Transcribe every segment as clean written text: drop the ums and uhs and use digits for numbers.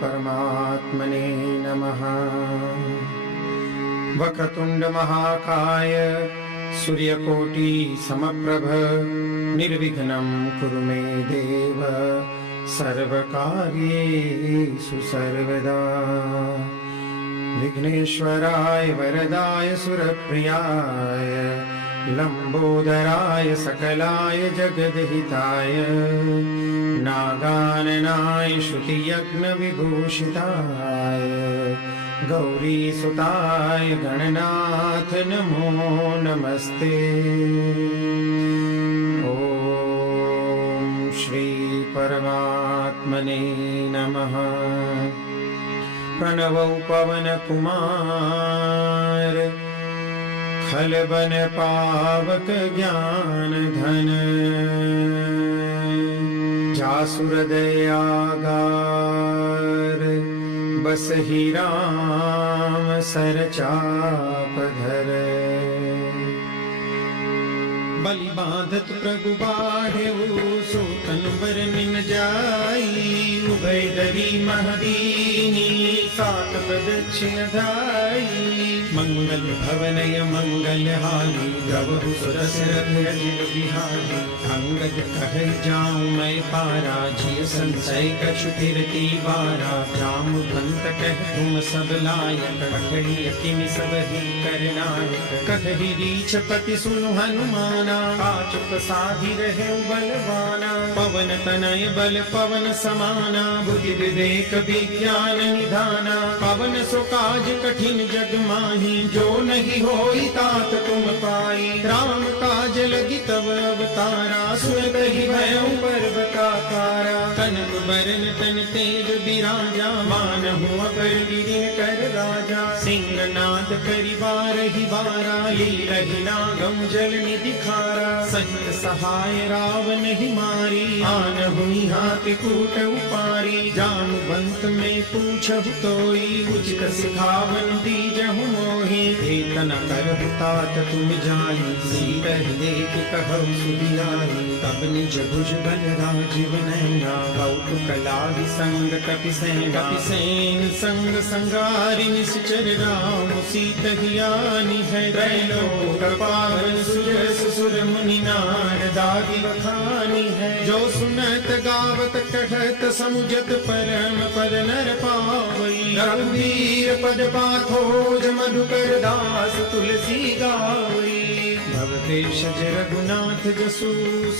परमात्मने नमः। वक्रतुंड महाकाय सूर्यकोटि समप्रभ निर्विघ्नं कुरु मे देव सर्वकार्येषु सर्वदा। विघ्नेश्वराय वरदाय सुरप्रियाय लंबोदराय सकलाय जगद्हिताय नागाननाय श्रुतियज्ञ विभूषिताय गौरीसुताय गणनाथ नमो नमस्ते। ओम श्री परमात्मने नमः। प्रणवौ पवन कुमार खलबन पावक ज्ञान धन जासुर दयागार बसहि राम सरचाप धर। बलि बाधत प्रभु बाढ़ेऊ सोतन बरनिन जाई उभय दरी महदीनी सात प्रदक्षिण धाई। मंगल भवनय मंगल हाली द्रवहु सुरसरथ अजिर बिहारी। अंगद कह जाऊं मैं पारा जिय संशय कछु फिरती बारा। जामवंत कह तुम सब लायक कठि किमि सब ही करनायक। कहि रीछ पति सुनु हनुमाना आचुक साधि रहे बलवाना। पवन तनय बल पवन समाना बुद्धि विवेक विज्ञान निधाना। पवन सो काज कठिन जग माही जो नहीं होई तात तुम पाई। राम काज लगी तब अवतारा सुनत ही भयउ पर्वताकारा। कनक बरन तन तेज बिराजा मानहु अपर गिरिन कर राजा। सिंहनाद करि बारहि बारा लीलहि नागम जल निधि खारा। संत सहाय रावण ही मारी आनहु हाथि कूट उपारी। जामवंत में पूछहु तोई उचित सिखावन दीजहु मोहि। एतन करहु तात तुम जाई सीतहि देख कहु सुधियाई। तब निज भुज बल राजीव नैना कौतुक लाहि संग कपिसेन संग संगारि निश्चर राम सीतहि आनि है। त्रैलोक पावन सुजस सुर मुनि नारदादि बखानी है। जो सुनत गावत कहत समुझत परम पद नर पावई। रघुवीर पद पाथोज मधुकर दास तुलसी गावई। भव भेषज रघुनाथ जसु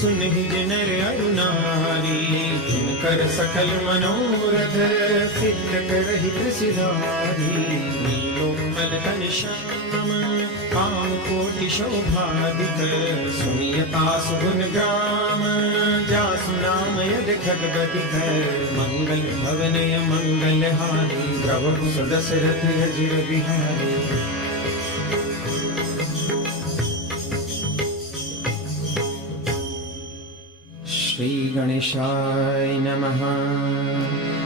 सुनहि नर अरु नारी। जिनकर सकल मनोरथ सिद्ध करहि सिधारी। नीलोत्पल घनश्याम काम कोटि शोभादिक। सुनियता सुगुन ग्राम जासु नाम यद खगपतिक। मंगल भवनय मंगल हारी द्रवहु सदशरथ अजिर बिहारी। श्री गणेशाय नमः।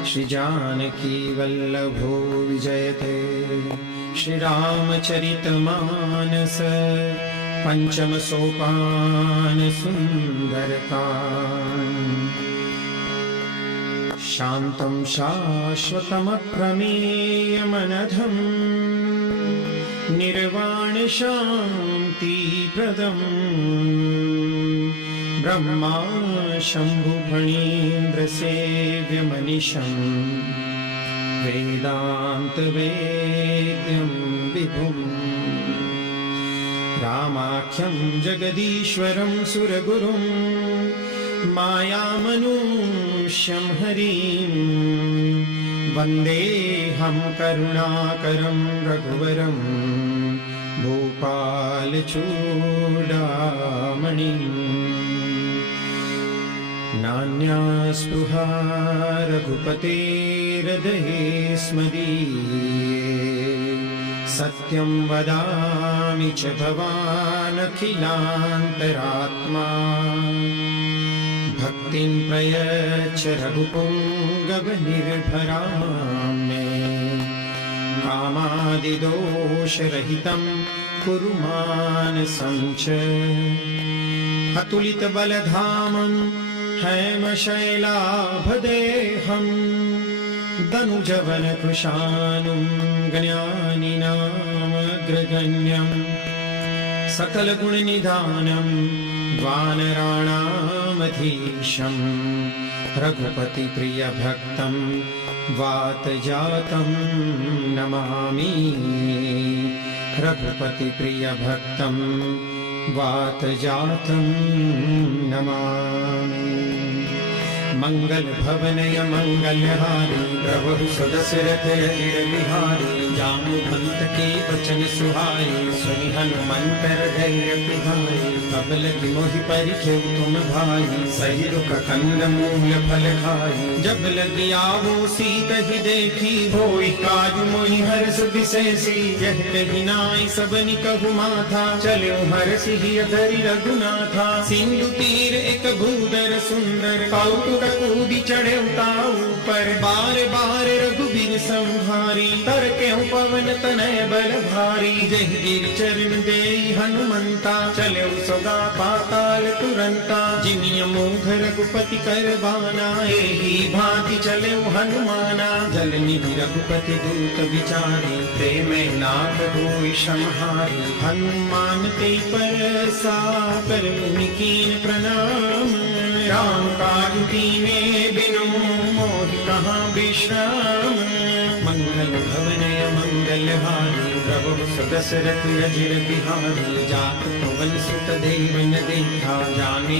श्री जानकी वल्लभो विजयते। श्री रामचरितमानस पंचम सोपान सुंदरकांड। शांतं शाश्वतमप्रमेयमनघं निर्वाण शांति प्रदम्। ब्रह्मा शंभु फणीन्द्र सेव्य मनीषं वेदांत वेद्यं विभुम्। रामाख्यं जगदीश्वरं सुरगुरुं मायामनुष्यं हरिं। वन्देऽहं करुणाकरं रघुवरं भूपालचूडामणिम्। नान्या स्पृहा रघुपतेर्हृदये स्मदीये। सत्यं वदामि च भवानखिलान्तरात्मा। भक्तिं प्रयच्छ रघुपुङ्गवनिर्भरां मे। कामादिदोषरहितं कुरु मानसं च। अतुलितबलधामं हेमशैलाभदेहं तनुजवन कृशानुं ज्ञानिनामग्रगण्यम् सकलगुणनिधानं वानराणामधीशं रघुपतिप्रियभक्तं वातजातं नमामि रघुपतिप्रियभक्तं वातजातं नमामि। मंगल भवनय मंगलहारी प्रभु सदशरथ अजिर बिहारी जानु पंत के वचन सुहाई सुनि हनुमंत हृदय पिधाई तब लगी मोहि परिखेव तुम भाई सही रुख कंद मूल फल खाई जब लगी आवो सीत ही देखी होई काज मोहि हर्ष विशेषी यह कही नाई सबनि कहु माथा चलो हर्षि धरि रघुनाथा सिंधु तीर एक भूधर सुंदर कौतुक कूदी चढ़े उताऊ पर बार बार रघुबीर संहारी तर क्यों पवन तनय बल भारी जय गिर चरण देई हनुमंता चले सदा पाताल तुरंता जिनिय मोघ रघुपति कर बाना एही भांति चले हनुमाना जल निधि रघुपति दूत विचारी प्रेम नाथ होई संहारी हनुमान ते पर साकर मुनि कीन प्रणाम राम काज कीने बिनु मोहि कहाँ विश्राम मंगल भवनय मंगलहारी प्रभु सदशरथ अजिर बिहारी जात पवन सुत देवन देखा जाने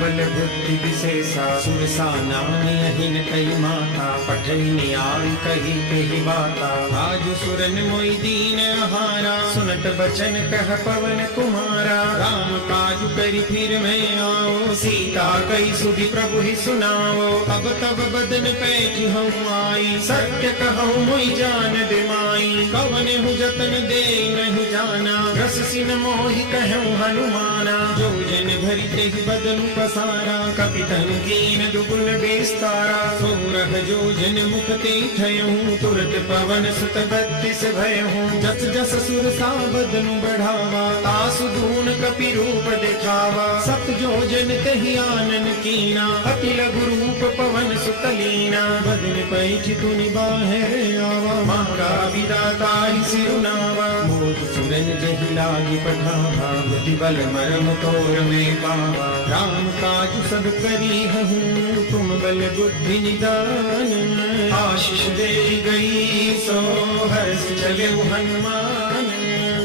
बल बुद्धि विशेषा सुरसा नामी अहिन कई माता पठई न्याय कही कही बाता आज सुरन मोई दीन हारा सुनत बचन कह पवन कुमारा राम काज करी फिर मैं आओ सीता कई सुधि प्रभु ही सुनाओ अब तब बदन पैठ हूँ आई सत्य कहूँ मोई जान दे माई कवन हूँ जतन दे नहीं जाना रस सिन मोहि कहूँ हनुमाना जो जन भरी ते बदन पसारा कपितन कीन दुगुन बेस्तारा सोरह जो जन मुख ते ठयहूँ तुरत पवन सुत बत्तीस भयहूँ जस जस सुरसा बदन बढ़ावा तासु दून कपि रूप दिखावा सत जो जन कही आनन कीना अति लघु रूप पवन सुत लीना बदन पैठ तुनि बाहर आवा मारा विदाता ही सिरुनावा मोद सुरन जहि लागी पठावा बुद्धि बल मरम तोर में पावा राम काज सब करी हूँ तुम बल बुद्धि निदान आशीष दे गई सो हर्ष चले हनुमान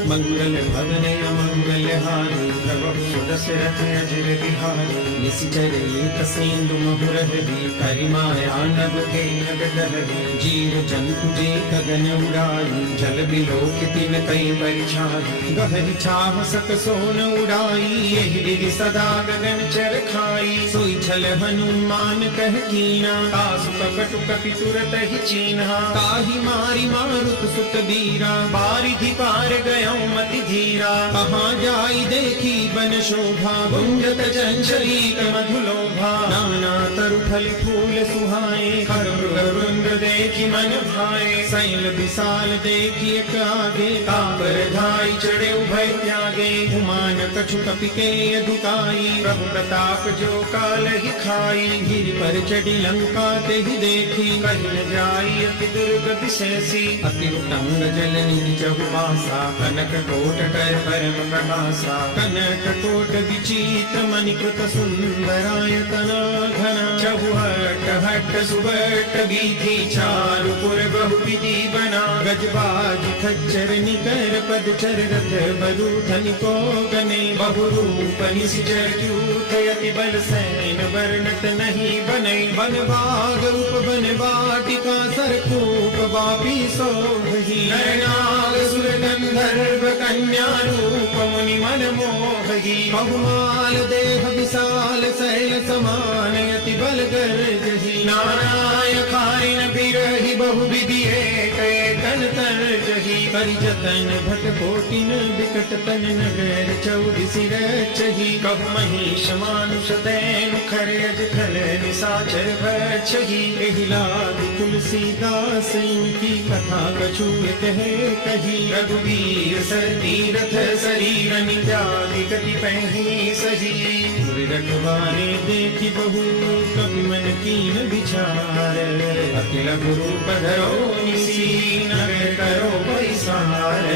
मंगल भवनय मंगलहारी प्रभु सुदशरथ अजिर बिहारी निशिचर एक सेंदु महुरहरी करिमाया नभ के नगदहरी जीव जंतु जे गगन उड़ाई जल बिलोक तिन कई परिछाई गहरी छाव सक सोन उड़ाई यही विधि सदा गगन चर खाई सोई छल हनुमान कह कीना तासु कपटु कपि तुरत ही चीन्हा ताहि मारी मारुत सुत बीरा बारिधि पार गया मति धीरा कहाँ जाई देखी बन शोभा गुंजत चंचलीत मधुलोभा नाना तरु फल फूल सुहाए खरवृंद देखी मन भाए शैल विशाल देखी एक आगे तापर धाई चढ़े उभय त्यागे हुमान कछु कपि के अधुताई प्रभु प्रताप जो काल ही खाई गिर पर चढ़ी लंका ते ही देखी कहीं न जाई अति दुर्ग विशेषी अति उतंग जल निधि चहुबासा कनक कोट कर परम प्रकाशा कनक कोट विचित्र मणिकृत सुंदरायतना घना चहुहट हट सुबट बीथी चारु पुर बहुविधि बना गजबाज खच्चर निकर पद चर रथ बरु धनि को गने बहुरूप निशिचर जूथ यति बल सैन वर्णत नहीं बने बन बाग उपवन वाटिका सरकूप बापी सोहि नरनाग सुर गंधर्व कन्या रूप मुनि मन मोहि बहुमाल देह विशाल शैल समान यति बल गर्जहि नाराय खारिन बिरहि बहुविधि एक तन तरजहि परिजतन भट कोटिन विकट तन नगर चौदिसि रचहि कहु महिष मानुष दैन खर अज खल निशाचर भक्षहि एहि लागी तुलसीदास इनकी कथा कछु कहे कही रघुवीर सर तीरथ शरीर निजाति कति पही सही रखवारे देखी बहु कवि मन कीन विचार अति लघु रूप धरो निसी नगर करो पैसार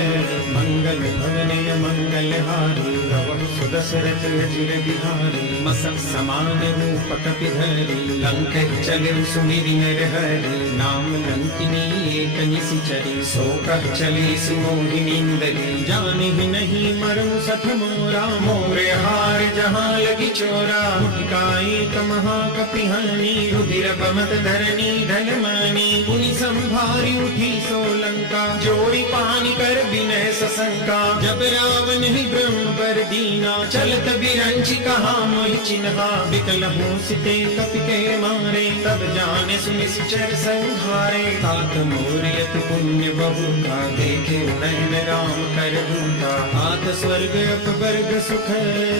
मंगल भवन मंगल हारी रवि सुदशरथ अजिर बिहारी मसक समान रूप कपिधरी लंक चले सुमिरि नर हरि नाम लंकिनी एक निशिचरी सो कह चले सिमोहिनींदरी जाने ही नहीं मरु सठ मोरा मोरे हार जहाँ लगी चोरा मुठिकाई महाकपिहानी रुधिर बमत धरनी धन मानी पुनि संभारी उठी सोलंका जोड़ी पानी कर विनय सशंका जब रावण ही ब्रह्म पर दीना चलत बिरंची कहा मोहि चिन्हा बिकल होसिते कपि के मारे तब जाने सुनिश्चर संहारे तात मोरियत पुण्य बहुता देखे नयन राम कर दूता हाथ स्वर्ग अपवर्ग सुख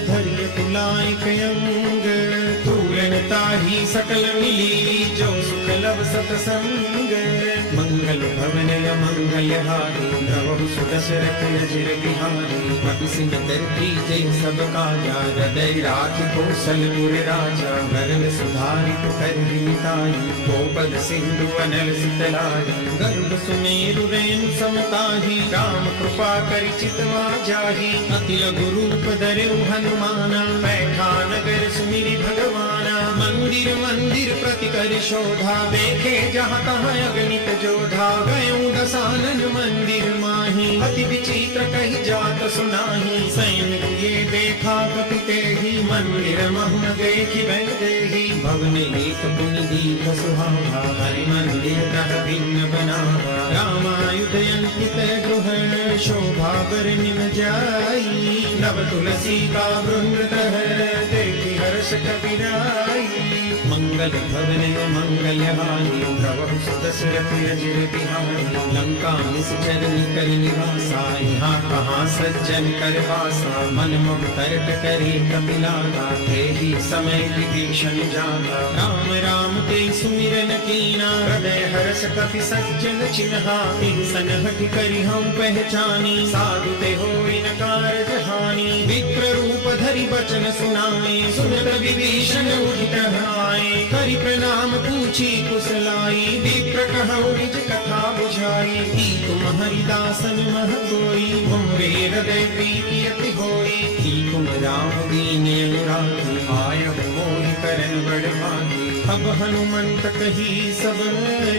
धैर्य तुलाई कयंग तूलन ताही सकल मिली जो सुख लब सतसंग मंगल भवन मंगल हारी रवि सुदशरथ अजिर बिहारी पति सिंह करती जय सब काजा हृदय राखि कौशलपुर राजा गर्भ सुधारि कर मिताई गोपद सिंधु अनल सितलाई गर्भ सुमेरु रेणु समताही राम कृपा करि चितवा जाहि अति लघु रूप धरऊ हनुमाना बैठा नगर सुमिरि भगवाना मंदिर मंदिर प्रति कर शोधा देखे जहाँ तहाँ अगणित जोधा गयों दसानन मंदिर माही अति विचित्र कही जात सुनाही सैन ये देखा कपिते ही मंदिर महुन देखी बैदेही भवन एक पुनि दीप सुहावा हरि मंदिर कह भिन्न बनावा रामायुध अंकित गृह शोभा बर निम जाई नव तुलसी का वृंद देखी हर्ष कपिराई मंगल भवन मंगल हारी रवि सुदशरथ अजिर बिहारी लंका निश्चर निकर निवासा यहाँ कहाँ सज्जन कर वासा मन मुख तरट करे कपिलागा तेहि समय विभीषण जागा राम राम ते सुमिरन कीना हृदय हर्ष कपि सज्जन चिन्हा सन हठ करि हम पहचानी साधु ते होई न कारज हानि विप्र रूप धरि बचन सुनाए सुनत विभीषण उठित आए करि प्रणाम पूछी कुशलाई विप्र कहु निज कथा बुझाई की तुम हरिदासन मह कोई मोरे हृदय प्रीति अति होई की तुम राम दीन अनुरागी आय मोहि करन बड़ भागी अब हनुमंत कही सब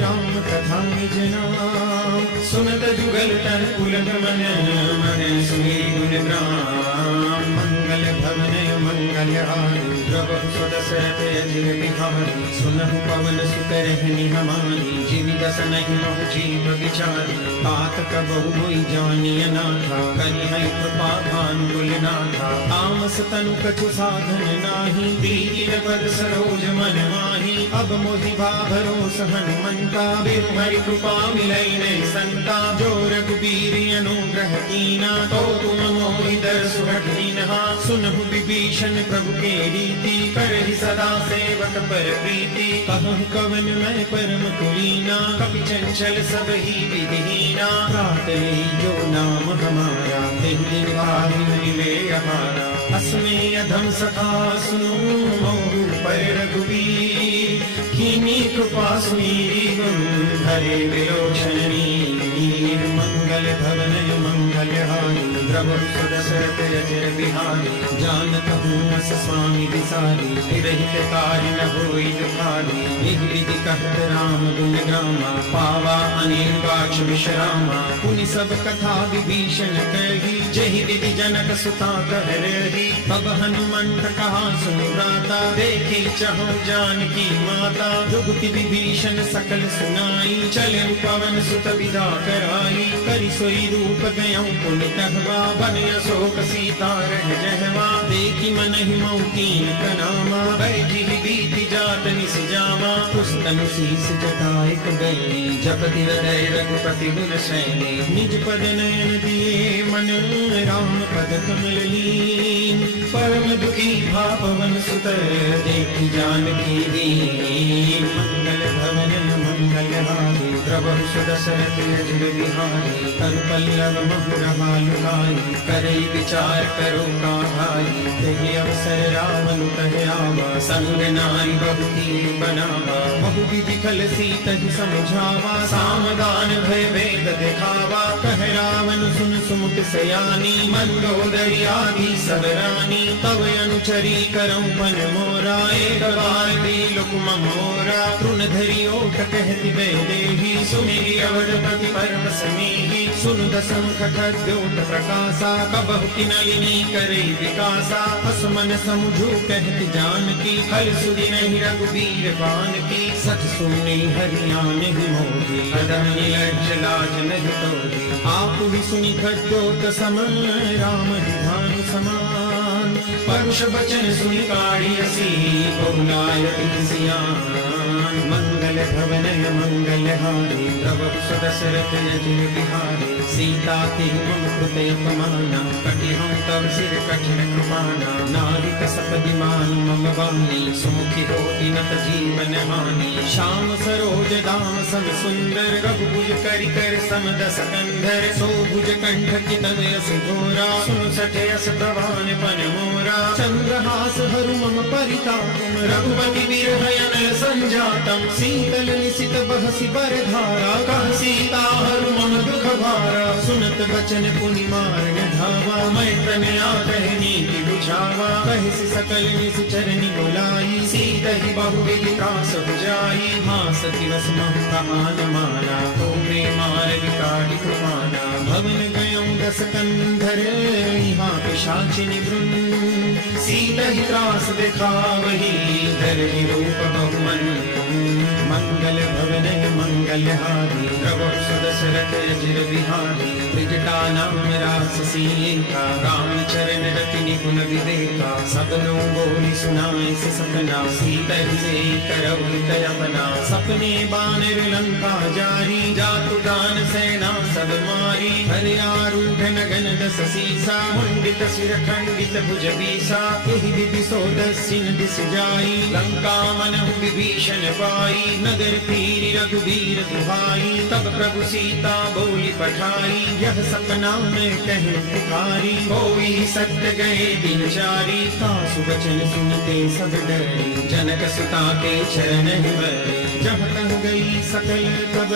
राम कथा निज नाम सुनत जुगल तन पुलक मन मन सुनि गुण ग्राम मंगल भवन मंगल हारी रवि सुदशरथ अजिर बिहारी सुनहु पवन सुत रहनी हमारी जीव दस नहीं महु जीव विचारी तात कबहु मोहि जानिय नाथा करि है कृपा भानुकुल नाथा तामस तनु कछु साधन नाही दीन पद सरोज मन माही अब मोहि भरोस हनुमंता बिनु हरि कृपा मिलै नहीं संता जो रघुबीर अनुग्रह कीना तो तुम मोहि दरसु हठीनहा सुनहु विभीषण प्रभु के रीति करहि सदा सेवक पर प्रीति कहु कवन मैं परम कुलीना कपि चंचल सब ही विधिहीना गाते जो नाम हमारा तिन दिन गाहि मिले हमारा अस्मे अधम सखा सुनो मोहु पर रघुबीर कीनी कृपा सुमीरी गुण हरे विलोचनी मंगल भवन मंगल हारी रवि सुदशरथ अजिर बिहारी जानत हूँ अस स्वामी विसारी विरहित कार्य न होई दुखारी निहित कहत राम गुण ग्रामा पावा अनिल बाच विश्रामा पुनि सब कथा विभीषण कही जहि विधि जनक सुता कह रही तब हनुमंत कहा सुन भ्राता देखी चहु जानकी माता जुगति विभीषण सकल सुनाई चले पवन सुत विदा कराई करि सोई रूप गयऊँ पुनि कहवा बन अशोक सीता रह जहवा देखी मन ही मौकीन कनामा बैठी बीती जात निस जामा पुस्तन शीस जटायक गयनी जपति हृदय रघुपति गुण शैली निज पद नयन दिए मन राम पद कमल लीन परम दुखी भा पवन सुत देखी जानकी दीन मंगल भवन मंगल हारी द्रवहु सुदशरथ अजिर बिहारी तरु पल्लव महुरहा लुभाई करई विचार करो कहाई तेहि अवसर रावण कह आवा संग नारी बहु तीर बनावा बहु विधि खल सीतहि समझावा सामदान भय भेद दिखावा कह रावण सुन सुमुख सयानी मंदोदरी आदि सब रानी तव अनुचरी करऊं पन मोरा एक बार दी लुक मोरा तृण धरी ओट कहति वैदेही सुमिरि अवधपति परम समीहि सुनु दसमुख खद्योत प्रकाशा कबहु की नलिनी करे विकासा असमन समुझू कहति जानकी हल सुधि नहीं रघुबीर बान की सच सुनी हरियाण ही मोही अदम निलज्ज लाज नहीं तोही आप ही सुनी खद्योत सम राम विधान समान परुष बचन सुनि काढ़ियसी बहुलायति सियान मंगल भवनय मंगल हारी प्रभु सुदशरथ अजिर बिहारी सीता के मम कृते अपमाना कटि हम तव सिर कठिन कृपाना नारिक सपदि मान मम वाणी सुमुखी हो दिनत जीवन हानि श्याम सरोज दाम सम सुंदर रघुभुज करि कर सम दस कंधर सो भुज कंठ की तव यस घोरा सुन सठ यस प्रभान पन मोरा चंद्रहास हरु मम परिताप रघुपति बिरहयन संजातम शीतल निशित बहसि बरधारा कह सीता हरु मम दुख भारा सुनत बचन पुनि मारन धावा मैं तनया कह नीति बुझावा कहसि सकल निश्चरनि बुलाई सीतहि बहुविधि त्रास बुझाई मास दिवस महु कहान माना तो मार विकारि कृपाना भवन गयऊं दस कंधर यहाँ पिशाचिनि वृंद सीतहि त्रास दिखावही धरहि रूप बहुमन मंगल भवनय मंगल हारी प्रभु सुदशरथ अजिर बिहारी त्रिजटा नाम राससीका राम चरण रति निपुण विवेका सबनो बोली सुनाए से सपना सीतहि से करऊ तयपना सपने बानर लंका जारी जातु दान सेना सब मारी हरि आरूढ़ नगन दस सीसा मुंडित सिर खंडित भुज बीसा एहि विधि सो दस्सिन दिस जाई लंका मनहु विभीषण पाई नगर फिरी रघुबीर दुहाई तब प्रभु सीता बोली पठाई यह सपना में कहे पुकारी होई सत्य गए दिन चारी सासु वचन सुनते सब डरे जनक सुता के चरण बरे जब तह गई सकल तब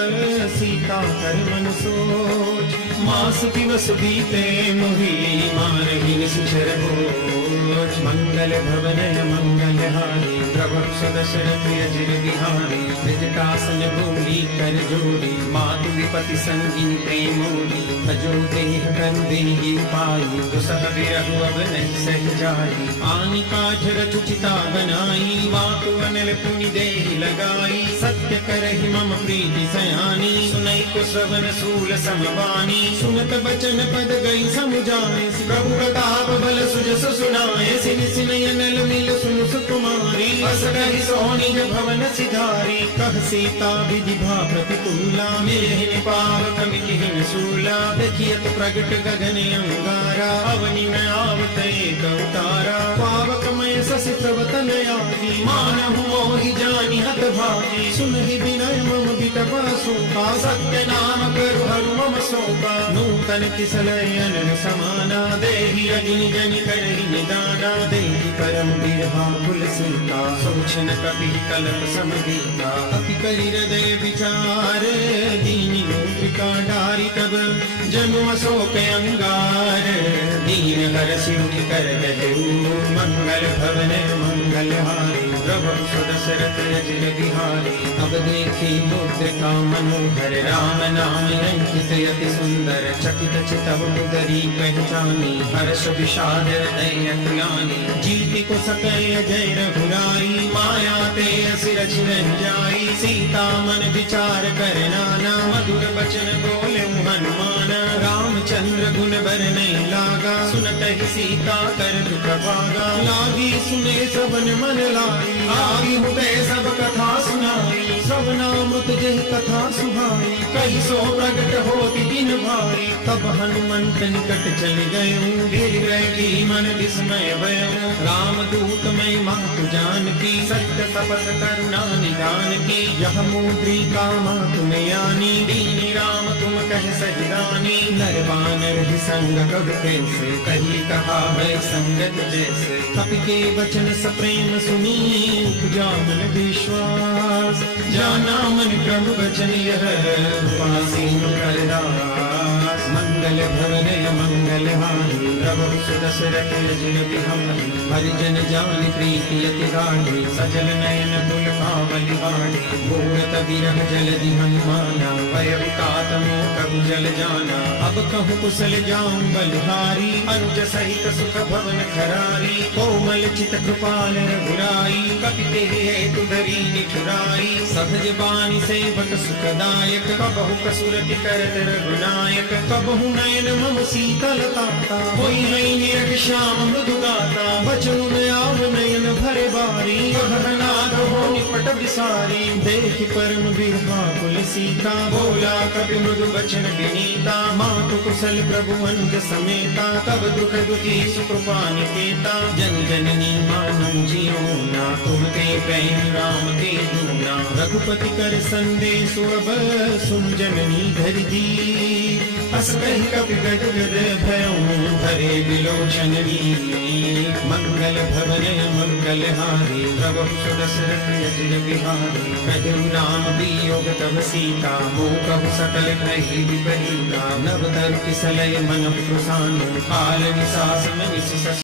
सीता कर मन सोच मास दिवस बीते मोहि मारहि निश्चर भोज मंगल भवनय मंगल हारी प्रभु सुदशरथ अजिर बिहारी त्रिजटासन भूमि कर जोड़ी मातु विपति संगिनी प्रेमोरी भजो देह कर देहि पाई दुसह बिरहु अब नहीं सह जाई आनि काठ रचु चिता बनाई मातु अनल पुनि देहि लगाई सत्य करहि मम प्रीति सयानी सुनई को श्रवण सूल समबानी सुनत बचन पद गई समुझाए प्रभु प्रताप बल सुजस सुनाए सिन सिन अनल मिल सुन सुकुमारी बस कहि सोनि भवन सिधारी कह सीता विधि भा प्रतिकूला मेहि पावक मिहिन सूला देखियत प्रगट गगन अंगारा अवनि में आवत एक उतारा पावक मय ससि प्रवतन आदि मानहु मोहि जानि हत भागी सुनहि विनय मम बिटवा शोका सत्य नाम करु हरु मम शोका नूतन किसलय अनन समाना देहि अग्नि जनि करहि निदाना देहि परम बिरहा कुल सीता सोचन कपि कल्प समदीता अपि करि हृदय विचार दीनि मूत्रिका डारी तब जनु अशोक अंगार दीन हर सिंह कर गहू मंगल भवन मंगल हारी प्रभु सुदशरथ अजिर बिहारी अब देखी मुद्रिका मनोहर राम नाम अंकित अति सुंदर चकित चितव मुदरी पहचानी हर्ष विषाद हृदय अज्ञानी जीति को सकय जय रघुराई माया ते असि रचन जाई सीता मन विचार कर नाना मधुर बचन बोले हनुमान रामचंद्र गुण बर नहीं लागा सुनत ही सीता कर दुख भागा लागी सुने सबन मन लाई आगी हुते सब कथा सुनाई सब नामृत जह कथा सुहाई कही सो प्रगट होती दिन भारी। तब हनुमंत निकट चल गयो, गिर गए मन विस्मय भयो। राम दूत मैं मातु जान की, सत्य शपथ करुणा निदान की। यह मुद्रिका मातु में आनी, दीनी राम तुम कह सजदानी। नर बानर ही संग कब कैसे, कही कहा है संगत जैसे। कपि के वचन सप्रेम सुनी, उपजा मन विश्वास। जाना मन क्रम वचन यह, उपासीन कर दास। मंगल भवन मंगल हानि, प्रभु सुदशरथ अजिर बिहारी। हरिजन जान प्रीति अति गाढ़ी, सजल नयन तुलकावल बाढ़ी। घोरत विरह जलधि हनुमाना, भय वितात मोह कबु जल जाना। अब कहूँ कुशल जाऊं बलिहारी, अनुज सहित सुख भवन खरारी। कोमल चित कृपाल रघुराई, कपि तेहि हेतु धरी निठुराई। सहज बानी सेवक सुखदायक, कबहु कसुरति करत रघुनायक। कबहु नयन मम शीतलता, होई है निरख श्याम मृदु गाता। बचनु में आव नयन भरे बारी, कहनाथ हो निपट विसारी। देख परम बिरहा सीता, बोला कपि मृदु बचन विनीता। मातु कुशल प्रभु अनुज समेता, तब दुख दुखी सुकृपा निकेता। जन जननी मानम जियोना, तुम ते प्रेम राम के दूना। रघुपति कर संदेश अब सुन जननी धर दी। अस कहि कपि गद गद भयउ, भरे बिलोचन नी। मंगल भवन मंगल हारी, प्रभु सुदशरथ अजिर बिहारी। कहु राम वियोग तब सीता, मोह कहु सकल भय विपरीता। नव तरु किसलय मन प्रसानु, काल निसास में निस